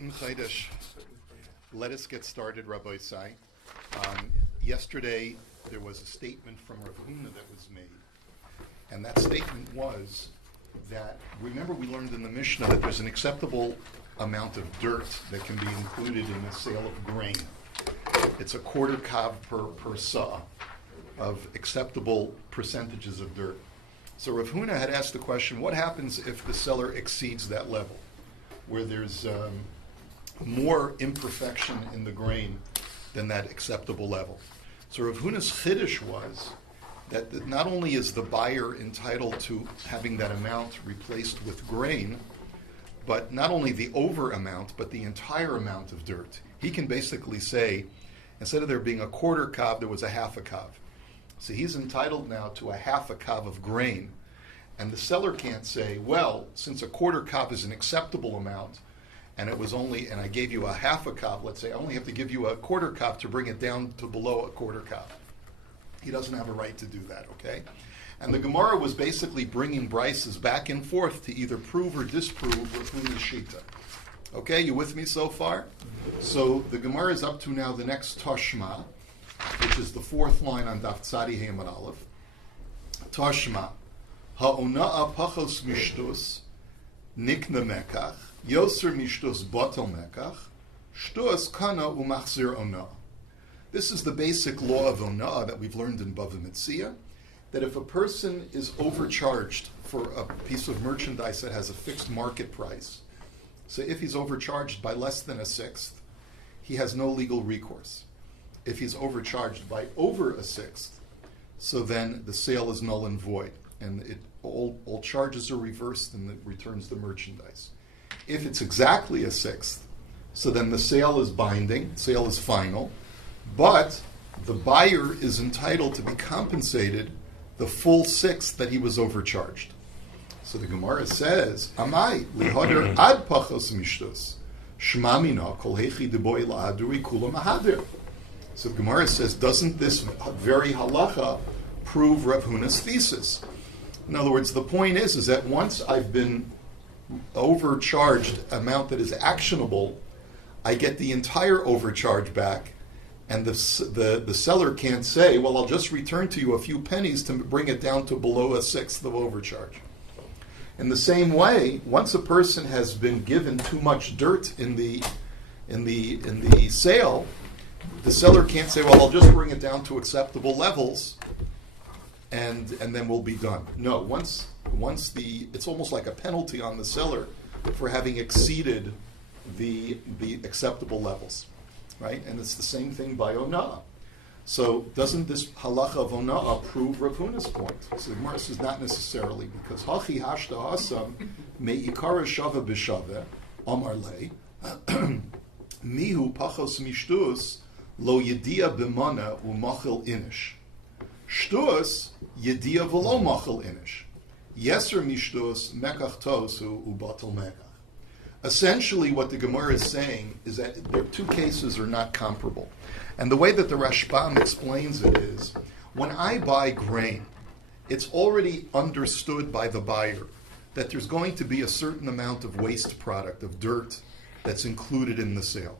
Guten Chodesh. Let us get started, Rabbi Sai. Yesterday, there was a statement from Rav Huna that was made. And that statement was that, remember we learned in the Mishnah that there's an acceptable amount of dirt that can be included in the sale of grain. It's a quarter kav per sa of acceptable percentages of dirt. So Rav Huna had asked the question, what happens if the seller exceeds that level, where there's more imperfection in the grain than that acceptable level? So Rav Huna's chiddush was that not only is the buyer entitled to having that amount replaced with grain, but not only the over amount, but the entire amount of dirt. He can basically say, instead of there being a quarter kav, there was a half a kav. So he's entitled now to a half a kav of grain. And the seller can't say, well, since a quarter kav is an acceptable amount, and I gave you a half a kav, let's say, I only have to give you a quarter kav to bring it down to below a quarter kav. He doesn't have a right to do that, okay? And the Gemara was basically bringing brises back and forth to either prove or disprove Rav Huna's shita. Okay, you with me so far? So the Gemara is up to now the next Tashma, which is the fourth line on Daf Tzadi Heyman Aleph. Tashma, ha'ona'a pachos mishtus, nikna mekach, yoser mishtus batel mekach, shtus kana umachzir ona'a. This is the basic law of ona'a that we've learned in Bava Basra, that if a person is overcharged for a piece of merchandise that has a fixed market price, so if he's overcharged by less than a sixth, he has no legal recourse. If he's overcharged by over a sixth, so then the sale is null and void, and all charges are reversed and it returns the merchandise. If it's exactly a sixth, so then the sale is binding, sale is final, but the buyer is entitled to be compensated the full sixth that he was overcharged. So the Gemara says, Amai, lihader ad pachos mishtos, shmamina kol hechi deboy la'aduri kula mahadir. So the Gemara says, doesn't this very halacha prove Rav Huna's thesis? In other words, the point is that once I've been overcharged amount that is actionable, I get the entire overcharge back, and the seller can't say, well, I'll just return to you a few pennies to bring it down to below a sixth of overcharge. In the same way, once a person has been given too much dirt in the sale, the seller can't say, well, I'll just bring it down to acceptable levels, and then we'll be done. No, once it's almost like a penalty on the seller for having exceeded the acceptable levels, right? And it's the same thing by ona'ah. So doesn't this halacha of ona'ah prove Rav Huna's point? So the Gemara says not necessarily, because hachi hashta hasam me'ikara shava b'shava amar le mihu pachos mishtus lo yedia b'mana u'machil inish. Shtus yedia v'lo machil inish. Yeser mishtus mekach tosu u'batel mekach. Essentially, what the Gemara is saying is that their two cases are not comparable. And the way that the Rashbam explains it is, when I buy grain, it's already understood by the buyer that there's going to be a certain amount of waste product, of dirt, that's included in the sale.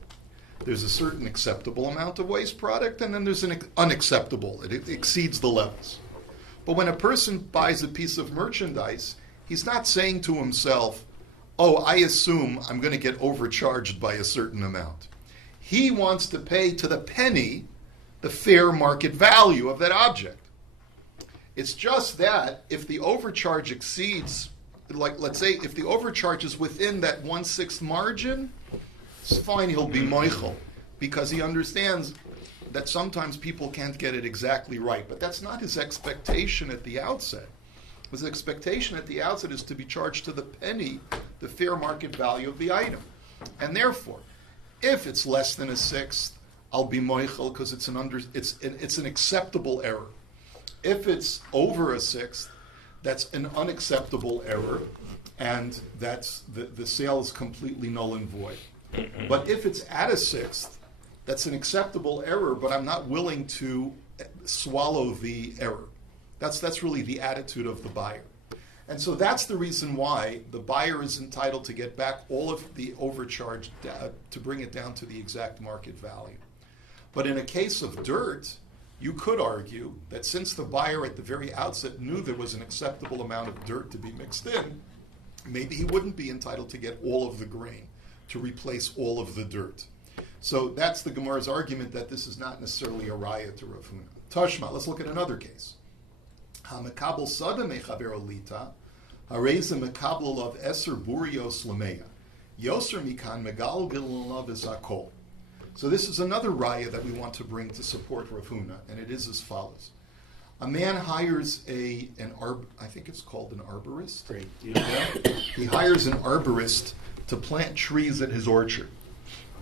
There's a certain acceptable amount of waste product, and then there's an unacceptable. It exceeds the levels. But when a person buys a piece of merchandise, he's not saying to himself, oh, I assume I'm going to get overcharged by a certain amount. He wants to pay to the penny the fair market value of that object. It's just that if the overcharge exceeds, like let's say if the overcharge is within that 1/6 margin, it's fine, he'll be moichel, because he understands that sometimes people can't get it exactly right. But that's not his expectation at the outset. His expectation at the outset is to be charged to the penny the fair market value of the item. And therefore, if it's less than a sixth, I'll be moichel because it's an acceptable error. If it's over a sixth, that's an unacceptable error, and that's the sale is completely null and void. But if it's at a sixth, that's an acceptable error, but I'm not willing to swallow the error. That's really the attitude of the buyer. And so that's the reason why the buyer is entitled to get back all of the overcharge to bring it down to the exact market value. But in a case of dirt, you could argue that since the buyer at the very outset knew there was an acceptable amount of dirt to be mixed in, maybe he wouldn't be entitled to get all of the grain, to replace all of the dirt. So that's the Gemara's argument that this is not necessarily a raya to Rav Huna. Tashma, let's look at another case. HaMekabel sada mechaber olita, hareza mekabel of eser burios lameya, yoser mikan megalgel lav zakol. So this is another raya that we want to bring to support Rav Huna, and it is as follows. A man hires I think it's called an arborist. Great. He hires an arborist to plant trees at his orchard.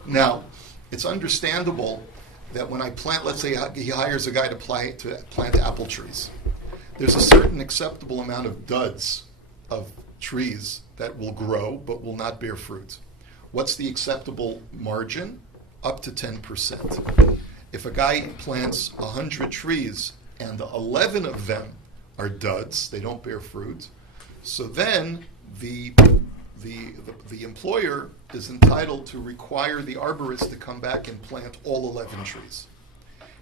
Now, it's understandable that when I plant, let's say he hires a guy to plant apple trees, there's a certain acceptable amount of duds of trees that will grow but will not bear fruit. What's the acceptable margin? Up to 10%. If a guy plants 100 trees and 11 of them are duds, they don't bear fruit, so then the employer is entitled to require the arborist to come back and plant all 11 trees.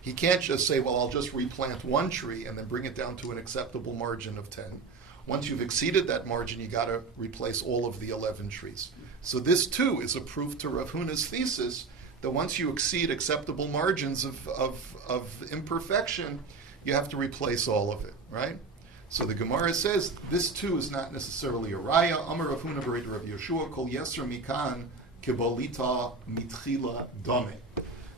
He can't just say, well, I'll just replant one tree and then bring it down to an acceptable margin of 10. Once you've exceeded that margin, you got to replace all of the 11 trees. So this too is a proof to Rav Huna's thesis that once you exceed acceptable margins of imperfection, you have to replace all of it, right? So the Gemara says this too is not necessarily a raya. Amar Rav Huna b'rei Rav Yeshua kol yeser mikan kibolita mitchila dame.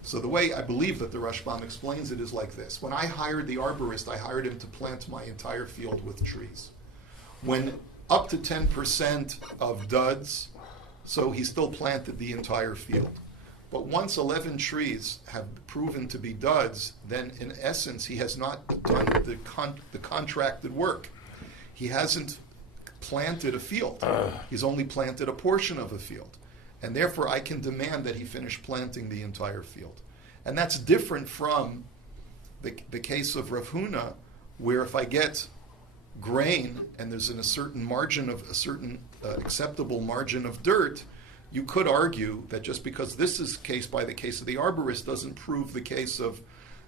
So the way I believe that the Rashbam explains it is like this. When I hired the arborist, I hired him to plant my entire field with trees. When up to 10% of duds, so he still planted the entire field. But once 11 trees have proven to be duds, then in essence he has not done the contracted work. He hasn't planted a field. He's only planted a portion of a field. And therefore I can demand that he finish planting the entire field. And that's different from the case of Rav Huna, where if I get grain and there's a certain margin of a certain acceptable margin of dirt, you could argue that just because this is case by the case of the arborist doesn't prove the case of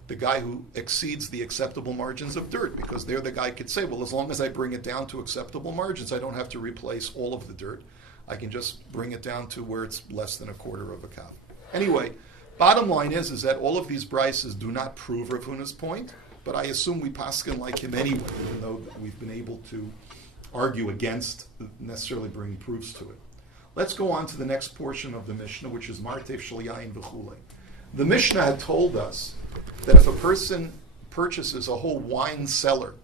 the guy who exceeds the acceptable margins of dirt, because there the guy could say, well, as long as I bring it down to acceptable margins, I don't have to replace all of the dirt. I can just bring it down to where it's less than a quarter of a kav. Anyway, bottom line is that all of these brises do not prove Rav Huna's point, but I assume we paskin like him anyway, even though we've been able to argue against necessarily bringing proofs to it. Let's go on to the next portion of the Mishnah, which is Martev Shel Yayin V'chulei. The Mishnah had told us that if a person purchases a whole wine cellar,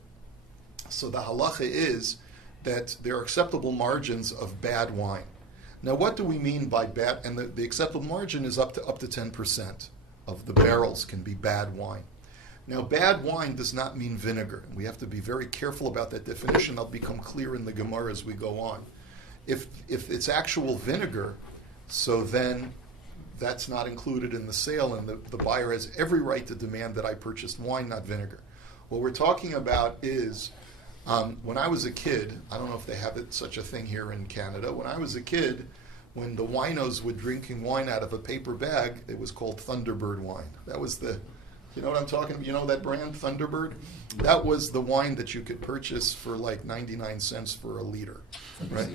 so the halacha is that there are acceptable margins of bad wine. Now, what do we mean by bad? And the acceptable margin is up to 10% of the barrels can be bad wine. Now, bad wine does not mean vinegar. We have to be very careful about that definition. That'll become clear in the Gemara as we go on. If it's actual vinegar, so then that's not included in the sale, and the buyer has every right to demand that I purchased wine, not vinegar. What we're talking about is, when I was a kid, I don't know if they have such a thing here in Canada, when I was a kid, when the winos were drinking wine out of a paper bag, it was called Thunderbird wine. That was you know what I'm talking about? You know that brand, Thunderbird? That was the wine that you could purchase for like 99 cents for a liter. Right?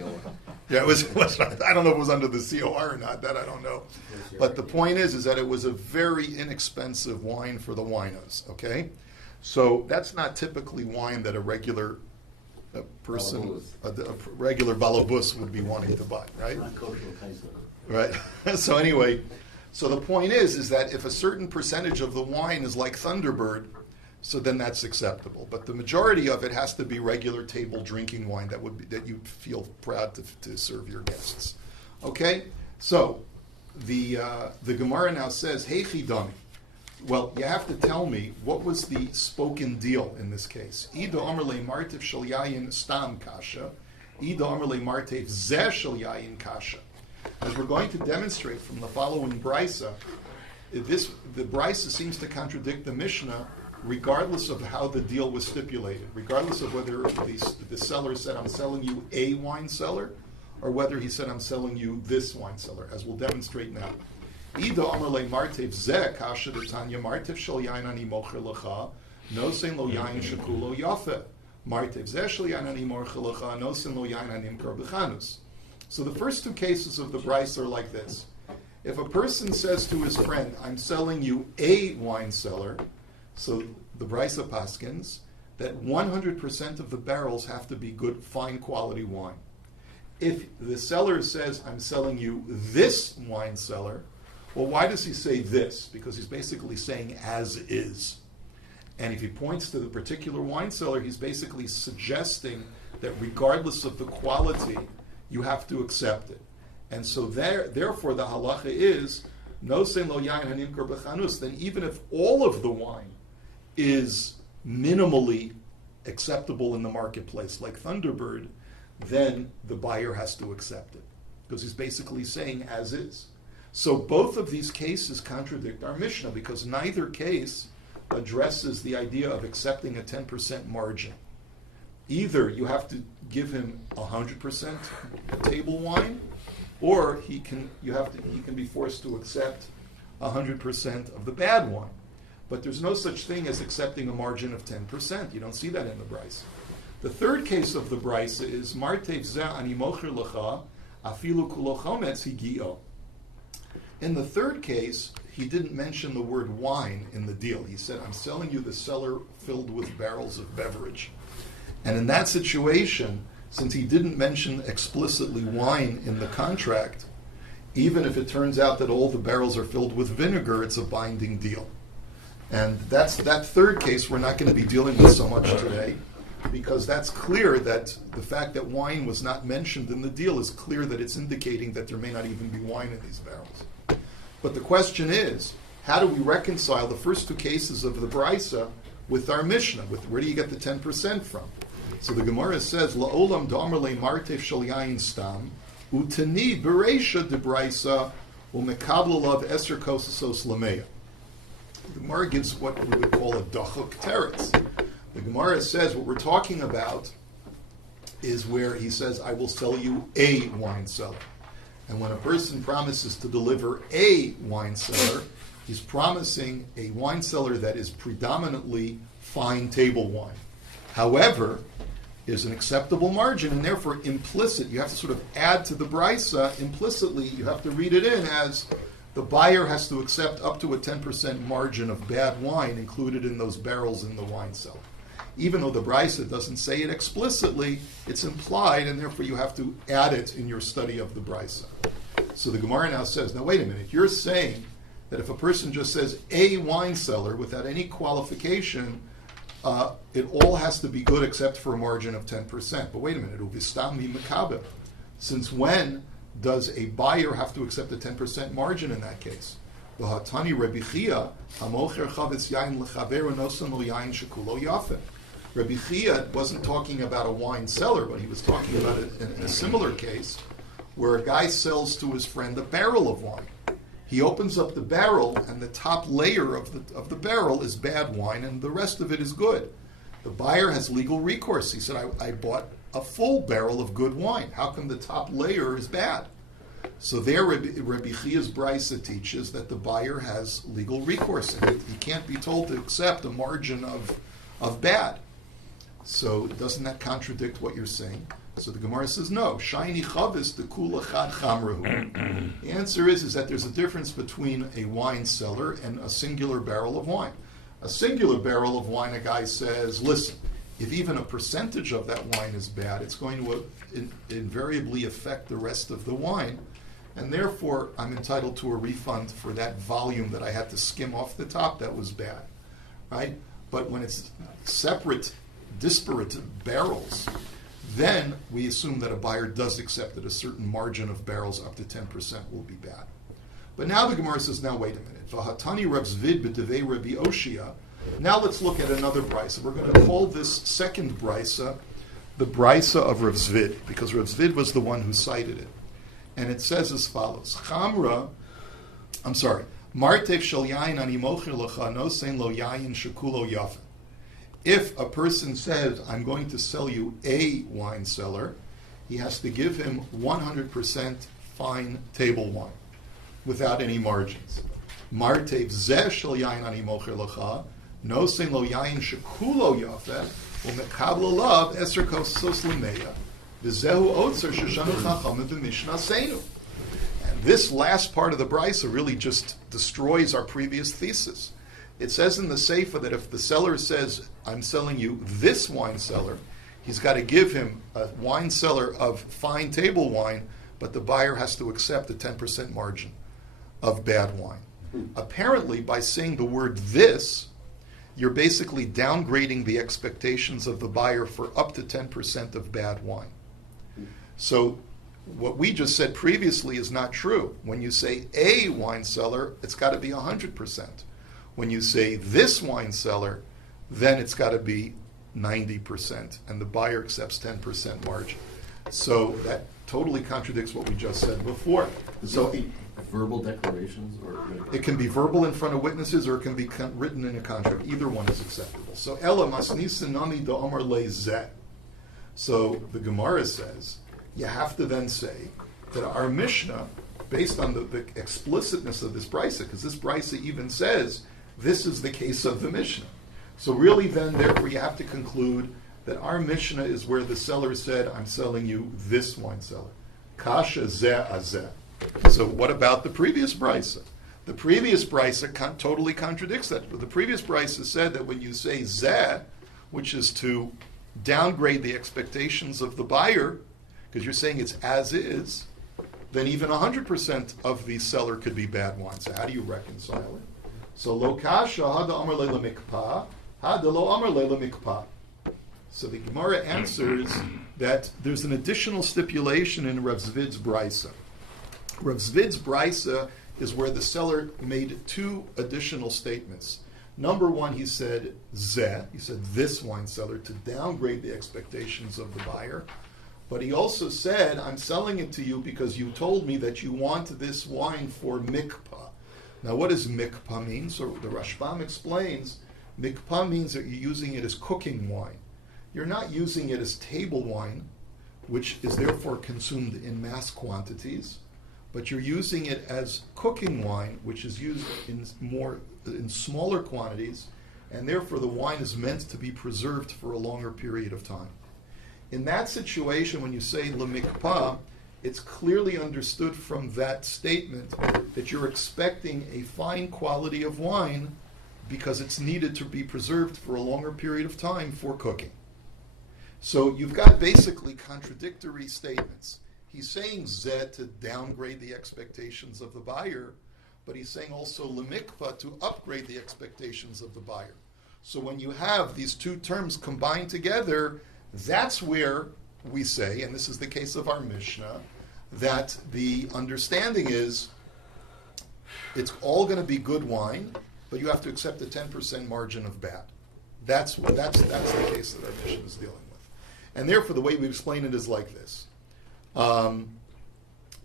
Yeah, it was, I don't know if it was under the COR or not, that I don't know. But the point is that it was a very inexpensive wine for the winos, okay? So that's not typically wine that a regular person, a regular balabus would be wanting to buy, right? Right. So anyway, so the point is that if a certain percentage of the wine is like Thunderbird, so then that's acceptable. But the majority of it has to be regular table drinking wine that you feel proud to serve your guests. Okay? So the Gemara now says, Hey Chidami. Well, you have to tell me what was the spoken deal in this case. Ida Amrle Martev Shel Yayin Stam Kasha. Ida Amrle Martev Zeh Shel Yayin Kasha. As we're going to demonstrate from the following brisa, the brisa seems to contradict the Mishnah regardless of how the deal was stipulated, regardless of whether the seller said, I'm selling you a wine cellar, or whether he said, I'm selling you this wine cellar, as we'll demonstrate now. Ida Amarle Martev Zeh Kasha Tanya Martev Shal Yain Ani Mocher Lecha Nosein Lo Yain Shekulo Yafe Martev Zeh Shal Yain Ani Mocher Lecha Nosein Lo Yain Ani Imkar B'Chanus. So the first two cases of the Bryce are like this. If a person says to his friend, I'm selling you a wine cellar, so the Bryce Paskins, that 100% of the barrels have to be good, fine quality wine. If the seller says, I'm selling you this wine cellar, well, why does he say this? Because he's basically saying as is. And if he points to the particular wine cellar, he's basically suggesting that regardless of the quality, you have to accept it. And so therefore the halacha is, no sein lo yain hanimkar b'chanus, then even if all of the wine is minimally acceptable in the marketplace, like Thunderbird, then the buyer has to accept it. Because he's basically saying as is. So both of these cases contradict our Mishnah, because neither case addresses the idea of accepting a 10% margin. Either you have to give him 100% table wine, or he can be forced to accept 100% of the bad wine. But there's no such thing as accepting a margin of 10%. You don't see that in the Bryce. The third case of the Bryce is Martev Zeh Ani Mocher Lecha Afilu Kulo Chometz Higio. In the third case, he didn't mention the word wine in the deal. He said, I'm selling you the cellar filled with barrels of beverage. And in that situation, since he didn't mention explicitly wine in the contract, even if it turns out that all the barrels are filled with vinegar, it's a binding deal. And that third case we're not going to be dealing with so much today, because that's clear that the fact that wine was not mentioned in the deal is clear that it's indicating that there may not even be wine in these barrels. But the question is, how do we reconcile the first two cases of the Brisa with our Mishnah? Where do you get the 10% from? So the Gemara says, La'olam da'amar le'martev shel yayin stam, utani bereisha de Brisa, u'mekabel alav eser kosasos lameya. The Gemara gives what we would call a dachuk teretz. The Gemara says what we're talking about is where he says, I will sell you a wine cellar. And when a person promises to deliver a wine cellar, he's promising a wine cellar that is predominantly fine table wine. However, there's an acceptable margin, and therefore implicit, you have to sort of add to the brisa, implicitly, you have to read it in as the buyer has to accept up to a 10% margin of bad wine included in those barrels in the wine cellar. Even though the brisa doesn't say it explicitly, it's implied, and therefore you have to add it in your study of the brisa. So the Gemara now says, now wait a minute, you're saying that if a person just says a wine cellar without any qualification, it all has to be good except for a margin of 10%. But wait a minute, uvistam mi mekabel. Since when does a buyer have to accept a 10% margin in that case? V'hatani Rabbi Chia, hamocher chavetz yain lechaver nosan lo yain shekulo yafe. Rabbi Chia wasn't talking about a wine cellar, but he was talking about it in a similar case where a guy sells to his friend a barrel of wine. He opens up the barrel, and the top layer of the barrel is bad wine, and the rest of it is good. The buyer has legal recourse. He said, I bought a full barrel of good wine. How come the top layer is bad? So there, Rabbi Chia's brisa teaches that the buyer has legal recourse, and he can't be told to accept a margin of bad. So doesn't that contradict what you're saying? So the Gemara says, no. Shiny chavis de kula chad chamrahu. The answer is that there's a difference between a wine cellar and a singular barrel of wine. A singular barrel of wine, a guy says, listen, if even a percentage of that wine is bad, it's going to invariably affect the rest of the wine, and therefore I'm entitled to a refund for that volume that I had to skim off the top that was bad, right? But when it's separate, disparate barrels, then we assume that a buyer does accept that a certain margin of barrels up to 10% will be bad. But now the Gemara says, now wait a minute. V'hatani Rav Zvid b'devei Rabbi Oshia. Now let's look at another brisa. We're going to call this second brisa the brisa of Rav Zvid, because Rav Zvid was the one who cited it. And it says as follows. Martev shel yayin ani mocher lecha nosein lo yayin shekulo yafa. If a person says, I'm going to sell you a wine cellar, he has to give him 100% fine table wine without any margins. Martev zeh shel yayin ani mocher lecha nosein lo yayin shekulo yafa u'mekabel alav eser kosos limeya v'zehu otzer sheshanu chachamim b'mishnah seinu. This last part of the brisa really just destroys our previous thesis. It says in the Sefer that if the seller says, I'm selling you this wine cellar, he's got to give him a wine cellar of fine table wine, but the buyer has to accept a 10% margin of bad wine. Apparently, by saying the word this, you're basically downgrading the expectations of the buyer for up to 10% of bad wine. So, what we just said previously is not true. When you say a wine cellar, it's got to be 100%. When you say this wine cellar, then it's got to be 90%, and the buyer accepts 10% margin. So that totally contradicts what we just said before. So verbal declarations, or it can be verbal in front of witnesses, or it can be written in a contract. Either one is acceptable. So Ella masnisa nami do amar le zeh. So the Gemara says, you have to then say that our Mishnah, based on the explicitness of this brisa, because this brisa even says this is the case of the Mishnah. So really then, therefore, you have to conclude that our Mishnah is where the seller said, I'm selling you this wine cellar. Kasha zeh azeh. So what about the previous brisa? The previous brisa totally contradicts that. But the previous brisa said that when you say zeh, which is to downgrade the expectations of the buyer, because you're saying it's as is, then even 100% of the seller could be bad wine. So how do you reconcile it? So lo kasha hada amar leila mikpa, hada lo amar leila mikpa. So the Gemara answers that there's an additional stipulation in Rav Zvid's brisa. Rav Zvid's brisa is where the seller made two additional statements. Number one, he said zeh, he said this wine cellar, to downgrade the expectations of the buyer. But he also said, I'm selling it to you because you told me that you want this wine for mikpah. Now, what does mikpah mean? So the Rashbam explains, mikpah means that you're using it as cooking wine. You're not using it as table wine, which is therefore consumed in mass quantities, but you're using it as cooking wine, which is used in smaller quantities, and therefore the wine is meant to be preserved for a longer period of time. In that situation, when you say lemikpah, it's clearly understood from that statement that you're expecting a fine quality of wine because it's needed to be preserved for a longer period of time for cooking. So you've got basically contradictory statements. He's saying zeh to downgrade the expectations of the buyer, but he's saying also lemikpah to upgrade the expectations of the buyer. So when you have these two terms combined together, that's where we say, and this is the case of our Mishnah, that the understanding is it's all going to be good wine, but you have to accept a 10% margin of bad. That's the case that our Mishnah is dealing with. And therefore, the way we explain it is like this. De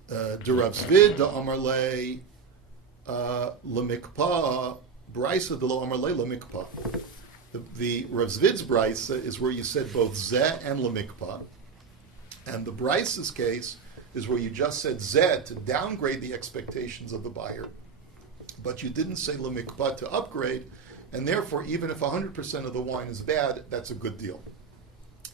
Rav Zvid, de Amar Le, Lemikpah, Brisa de Lo Amar Le, Lemikpah. The Rav Zvid's brisa is where you said both zeh and lemikpah, and the brisa's case is where you just said zeh to downgrade the expectations of the buyer, but you didn't say lemikpah to upgrade, and therefore even if 100% of the wine is bad, that's a good deal.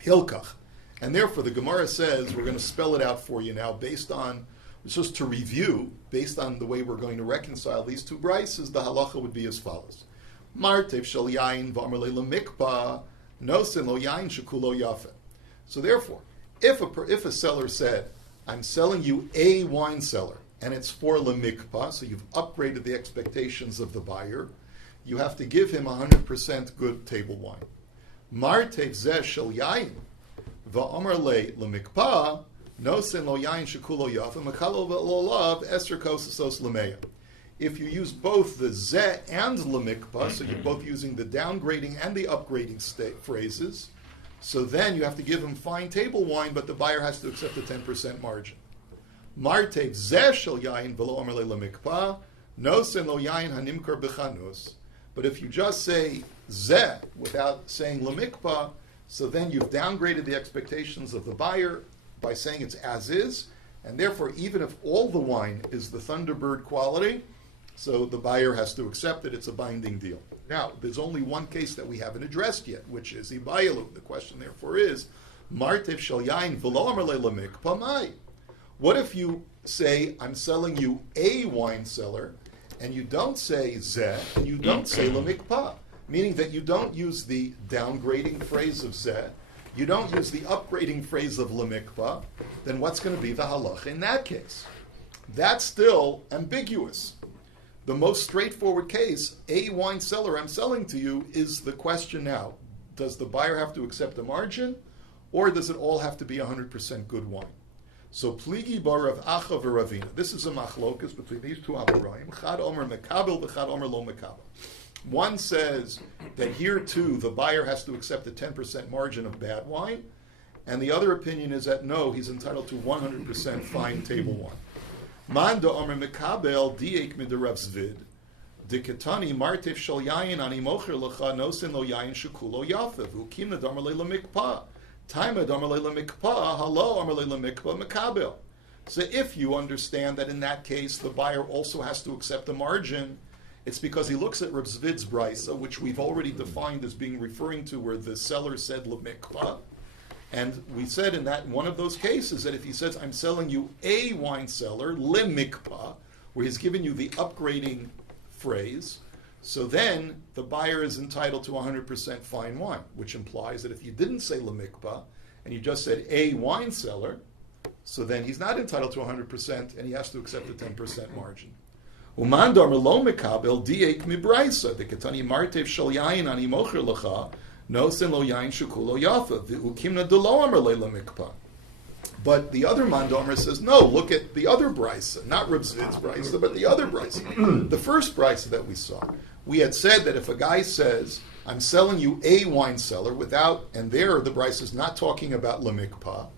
Hilkach. And therefore the Gemara says, we're going to spell it out for you now based on, just to review, based on the way we're going to reconcile these two brisas, the halacha would be as follows. Martev shel yayin v'amar le lemikpah nosen lo yayin shekulo yafe. So therefore, if a seller said, I'm selling you a wine cellar, and it's for lemikpah, so you've upgraded the expectations of the buyer, you have to give him 100% good table wine. Martev zeh shel yayin v'amar le lemikpah nosen lo yayin shekulo yafe mekalo v'lolav eser kosos lemeya. If you use both the zeh and lemikpah, so you're both using the downgrading and the upgrading phrases, so then you have to give him fine table wine, but the buyer has to accept a 10% margin. Martev zeh shel yayin v'lo amar le lemikpah nosen lo yayin hanimkar b'chanus. But if you just say zeh without saying lemikpa, so then you've downgraded the expectations of the buyer by saying it's as is, and therefore even if all the wine is the Thunderbird quality, so the buyer has to accept it, it's a binding deal. Now, there's only one case that we haven't addressed yet, which is Ibayalu. The question therefore is, Martev shel yain v'lo amar le lemikpa mai. What if you say, I'm selling you a wine cellar, and you don't say zeh, and you don't say lemikpa, meaning that you don't use the downgrading phrase of zeh, you don't use the upgrading phrase of lemikpa, then what's going to be the halacha in that case? That's still ambiguous. The most straightforward case, a wine cellar I'm selling to you, is the question now. Does the buyer have to accept a margin, or does it all have to be 100% good wine? So, pligi barav acha v'ravina. This is a machlokas between these two amoraim. Chad omer mekabel, v'chad omer lo mekabel. One says that here too the buyer has to accept a 10% margin of bad wine, and the other opinion is that no, he's entitled to 100% fine table wine. Manda omer mekabel diek midarav zvid. Dikatani martef shel yayin ani mocher lecha nosen lo yayin shekulo yafa v'ukim nadomer leila mikpa. Taima domer leila mikpa halo omer leila mikpa mekabel. So if you understand that in that case the buyer also has to accept a margin, it's because he looks at Reb Zvid's brisa, which we've already defined as being referring to where the seller said lemikpa. And we said in that one of those cases that if he says, I'm selling you a wine cellar, lemikpa, where he's given you the upgrading phrase, so then the buyer is entitled to 100% fine wine, which implies that if you didn't say lemikpa and you just said a wine cellar, so then he's not entitled to 100% and he has to accept a 10% margin. Umandar melo mekabel diek mibraisa dekatani martev shel yayin ani mocher lecha nosen lo yayin shekulo yafa v'ukimna delo amar leila mikpa. But the other mandomer says no. Look at the other brisa, not Reb Zvid's brisa, but the other brisa, the first brisa that we saw. We had said that if a guy says, "I'm selling you a wine cellar," without, and there the brisa is not talking about lemikpa,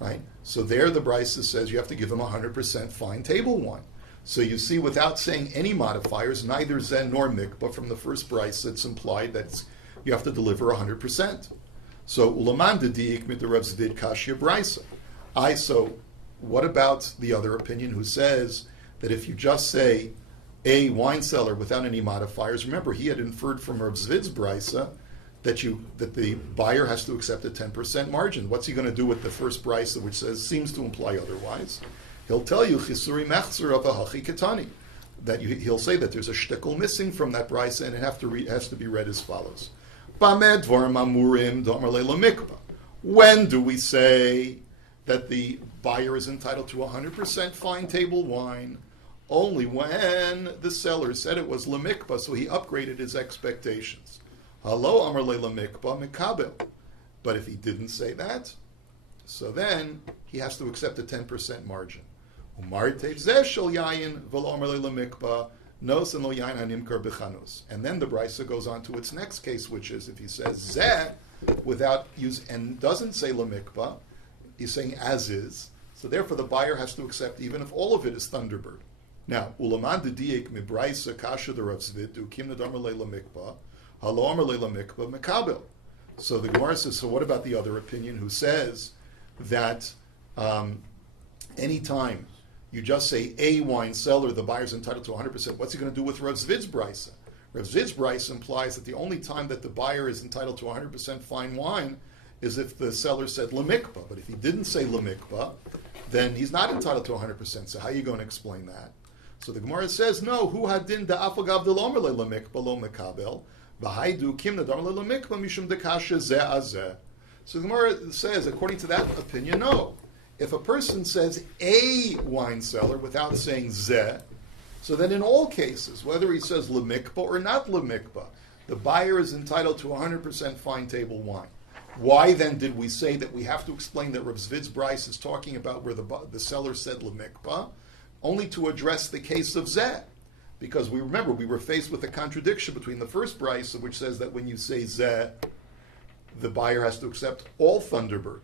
right? So there the brisa says you have to give him 100% fine table wine. So you see, without saying any modifiers, neither zen nor mikpa, from the first brisa, it's implied that you have to deliver 100%. So ulaman dediik mit the Rav Zvid kashya brisa. So what about the other opinion who says that if you just say a wine cellar without any modifiers, remember he had inferred from Rav Zvid's brisa that the buyer has to accept a 10% margin. What's he going to do with the first brisa, which seems to imply otherwise? He'll tell you chisuri mechzer of a hachi ketani, that he'll say that there's a shtickle missing from that brisa, and it has to be read as follows: Bamed dvarim amurim domer leila mikpa. When do we say that the buyer is entitled to 100% fine table wine? Only when the seller said it was lemikpa, so he upgraded his expectations. Halo amar leila mikpa mikabel. But if he didn't say that, so then he has to accept a 10% margin. And then the brisa goes on to its next case, which is if he says zeh without use and doesn't say lemikpa, he's saying as is. So therefore the buyer has to accept even if all of it is Thunderbird. Now, ulaman dediek mibraisa kasha the Rav Zvid du kim nadamar leila mikpa halo amar leila mikpa mekabel. So the Gemara says, so what about the other opinion who says that anytime you just say a wine cellar, the buyer's entitled to 100%. What's he going to do with Rav Zvid's brisa? Rav Zvid's brisa implies that the only time that the buyer is entitled to 100% fine wine is if the seller said lemikpa. But if he didn't say lemikpa, then he's not entitled to 100%. So how are you going to explain that? So the Gemara says, no, hu hadin da afagav de lomer le lemikpa lo mekabel v'haidu kim nadar le lemikpa mishum dekasha zeh azeh. So the Gemara says, according to that opinion, no. If a person says a wine cellar without saying zeh, so then in all cases, whether he says lemikpa or not lemikpa, the buyer is entitled to 100% fine table wine. Why then did we say that we have to explain that Rav Zvid's brisa is talking about where the seller said lemikpa, only to address the case of zeh? Because we were faced with a contradiction between the first brisa, which says that when you say zeh, the buyer has to accept all Thunderbird.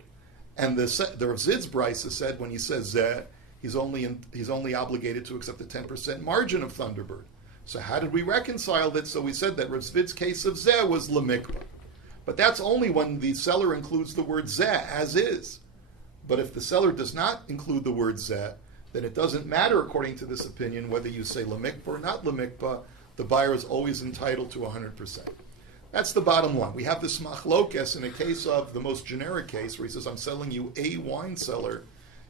And the Rav Zvid's brisa said when he says zeh, he's only obligated to accept a 10% margin of Thunderbird. So how did we reconcile that? So we said that Rav Zvid's case of zeh was lemikba. But that's only when the seller includes the word zeh, as is. But if the seller does not include the word zeh, then it doesn't matter, according to this opinion, whether you say lemikba or not lemikba, the buyer is always entitled to 100%. That's the bottom line. We have this machlokes in a case of the most generic case where he says, I'm selling you a wine cellar.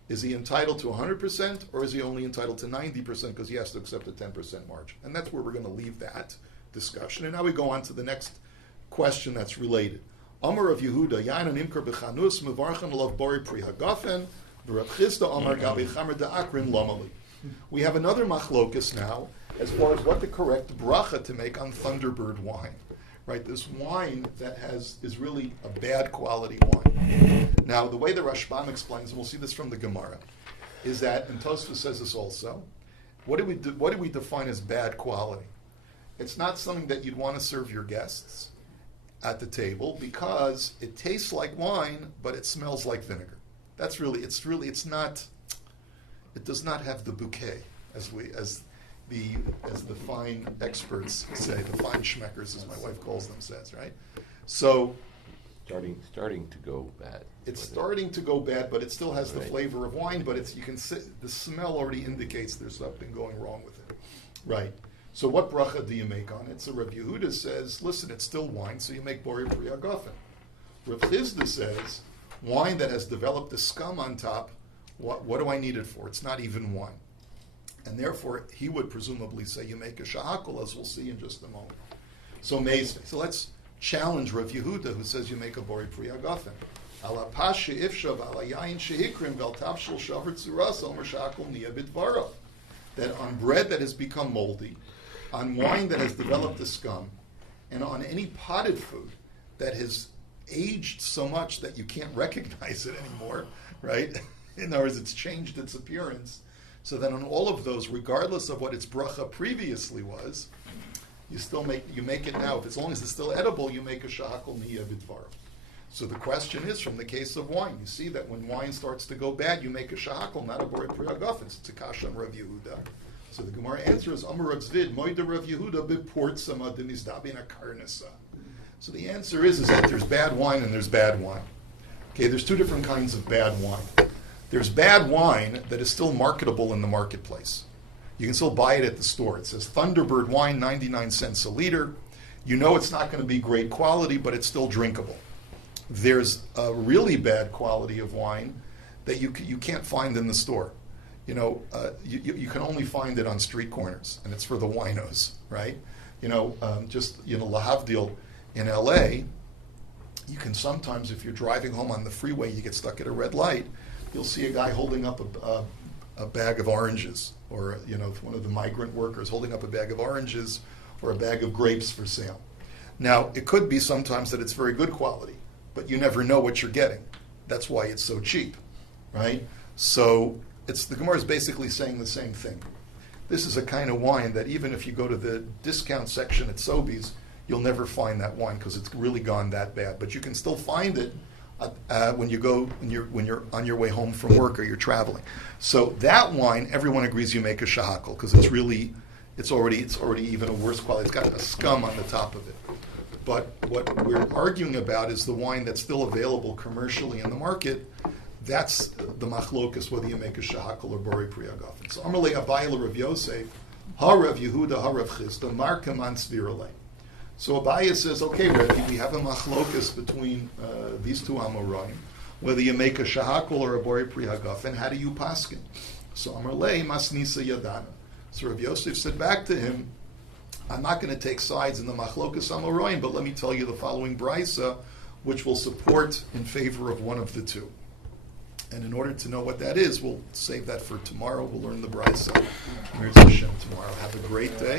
Is he entitled to 100% or is he only entitled to 90% because he has to accept a 10% margin? And that's where we're going to leave that discussion. And now we go on to the next question that's related. Amar of Yehuda, Yain Nimkar B'chanus, Mevarchan Alav Bori Pri Hagafen, V'Rav Chisda Amar Gabi Chamer Da'akrin Lomali. We have another machlokes now as far as what the correct bracha to make on Thunderbird wine. Right, this wine that is really a bad quality wine. Now, the way the Rashbam explains, and we'll see this from the Gemara, is that, and Tosfos says this also, what do we define as bad quality? It's not something that you'd want to serve your guests at the table because it tastes like wine, but it smells like vinegar. It's not. It does not have the bouquet as the fine experts say, the fine schmeckers, as my wife calls them, says, right? So starting to go bad. It's starting to go bad, but it still has the flavor of wine. But the smell already indicates there's something going wrong with it, right? So what bracha do you make on it? So Rav Yehuda says, listen, it's still wine, so you make Bori Pri Hagafen. Rav Chisda says, wine that has developed a scum on top, what do I need it for? It's not even wine. And therefore, he would presumably say you make a shahakol, as we'll see in just a moment. So amazing. So let's challenge Rav Yehuda, who says you make a Bori Pri Hagafen. Ala pasha ifshav ala yayin shehikrim vel tavshel shavar tzuras omer shahakol niya bidvarav. That on bread that has become moldy, on wine that has developed a scum, and on any potted food that has aged so much that you can't recognize it anymore, right? In other words, it's changed its appearance. So then on all of those, regardless of what its bracha previously was, you make it now. As long as it's still edible, you make a shahakol niya bidvarav. So the question is, from the case of wine, you see that when wine starts to go bad, you make a shahakol, not a Bori Pri Hagafen. It's a kasha on Rav Yehuda. So the Gemara answer is, Amar Rav Zvid, Moida Rav Yehuda b'portzama d'nizdabin akarnasa. So the answer is that there's bad wine and there's bad wine. Okay, there's two different kinds of bad wine. There's bad wine that is still marketable in the marketplace. You can still buy it at the store. It says Thunderbird wine, 99 cents a liter. You know it's not going to be great quality, but it's still drinkable. There's a really bad quality of wine that you can't find in the store. You can only find it on street corners, and it's for the winos, right? Lahavdil in L.A., you can sometimes, if you're driving home on the freeway, you get stuck at a red light, you'll see a guy holding up a bag of oranges, or one of the migrant workers holding up a bag of oranges or a bag of grapes for sale. Now, it could be sometimes that it's very good quality, but you never know what you're getting. That's why it's so cheap, right? So the Gemara is basically saying the same thing. This is a kind of wine that even if you go to the discount section at Sobeys, you'll never find that wine because it's really gone that bad. But you can still find it when you're on your way home from work or you're traveling. So that wine, everyone agrees you make a shahakol because it's already even a worse quality. It's got a scum on the top of it. But what we're arguing about is the wine that's still available commercially in the market. That's the machlokas, whether you make a shahakol or Bori Pri Hagafen. So Amarle Abayla Rav Yosef, Ha Rav Yehuda, Ha Rav Chisda, Markam an Svirale. So Abaya says, okay, Rabbi, we have a machlokas between these two Amoraim, whether you make a shahakol or a Bori Pri Hagafen, how do you paskin? So Amarle Masnisa Yadana. So Rav Yosef said back to him, I'm not going to take sides in the machlokas Amoraim, but let me tell you the following brisa, which will support in favor of one of the two. And in order to know what that is, we'll save that for tomorrow. We'll learn the brisa. Here's Hashem tomorrow. Have a great day.